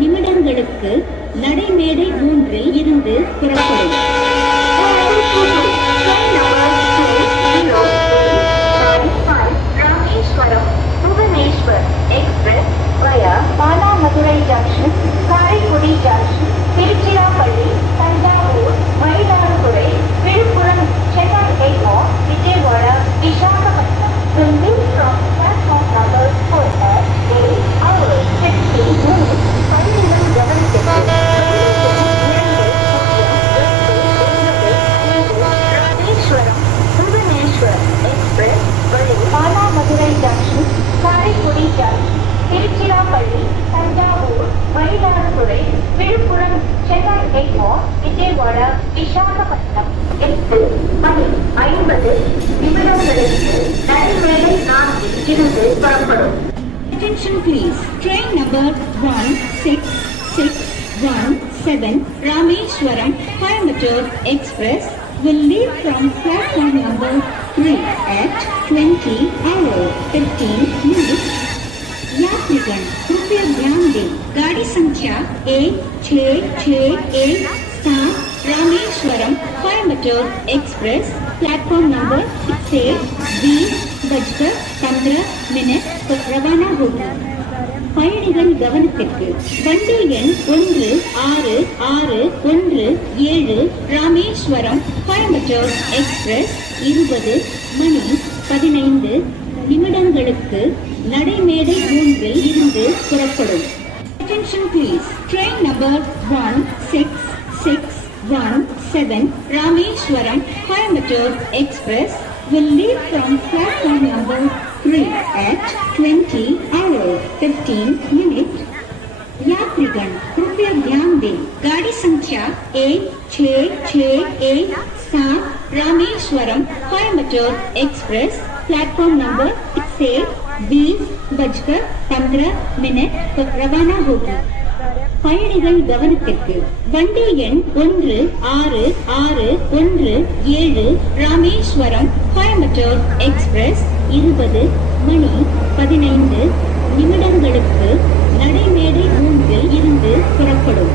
நிமிடங்களுக்கு நடைமேடை 3 இருந்து புறப்படும். Rameswaram Bhubaneswar express via Manamadurai junction, Karaikudi junction, Tiruchirappalli, Thanjavur, Mayiladuthurai, Villupuram, Chennai Egmore, Vijayawada, Visakhapatnam will leave from platform number 4 at 8 hours 60 minutes. பயணிகள் கவனத்திற்கு ராமேஸ்வரம் புவனேஸ்வர் எக்ஸ்பிரஸ் வழி பாலாமதுரை ஜங்ஷன், காரைக்குடி ஜங்ஷன், திருச்சிராப்பள்ளி, தஞ்சாவூர், மயிலாடுதுறை, விழுப்புரம், சென்னை எக்மோர், விஜயவாடா, விசாகப்பட்டினம் 8 மணி 50 நிமிடங்களுக்கு நடைமேடை 4 இருந்து புறப்படும். Attention please. Train number 1661 Rameswaram Coimbatore Express will leave from platform number 3 at 20 hours 15 minutes. यात्रीगण कृपया ध्यान दें, गाड़ी संख्या 1661 Rameswaram Coimbatore express platform number 6 से 20:15 पर रवाना होगी. பயணிகள் கவனத்திற்கு வண்டி எண் 1617 ராமேஸ்வரம் கோயம்புத்தூர் எக்ஸ்பிரஸ் 20 மணி 15 நிமிடங்களுக்கு நடைமேடை 3 இருந்து புறப்படும். Attention please. Train number 1617 Rameswaram Coimbatore Express will leave from platform number 3 at 20 hours 15 minutes. यात्रीगण कृपया ध्यान दें, गाड़ी संख्या 1661 Rameswaram Coimbatore express platform number 6 से 20:15 पर रवाना होगी. பயணிகள் கவனத்திற்கு வண்டி எண் 1617 ராமேஸ்வரம் கோயம்புத்தூர் எக்ஸ்பிரஸ் 20 மணி 15 நிமிடங்களுக்கு நடைமேடை 3 இருந்து புறப்படும்.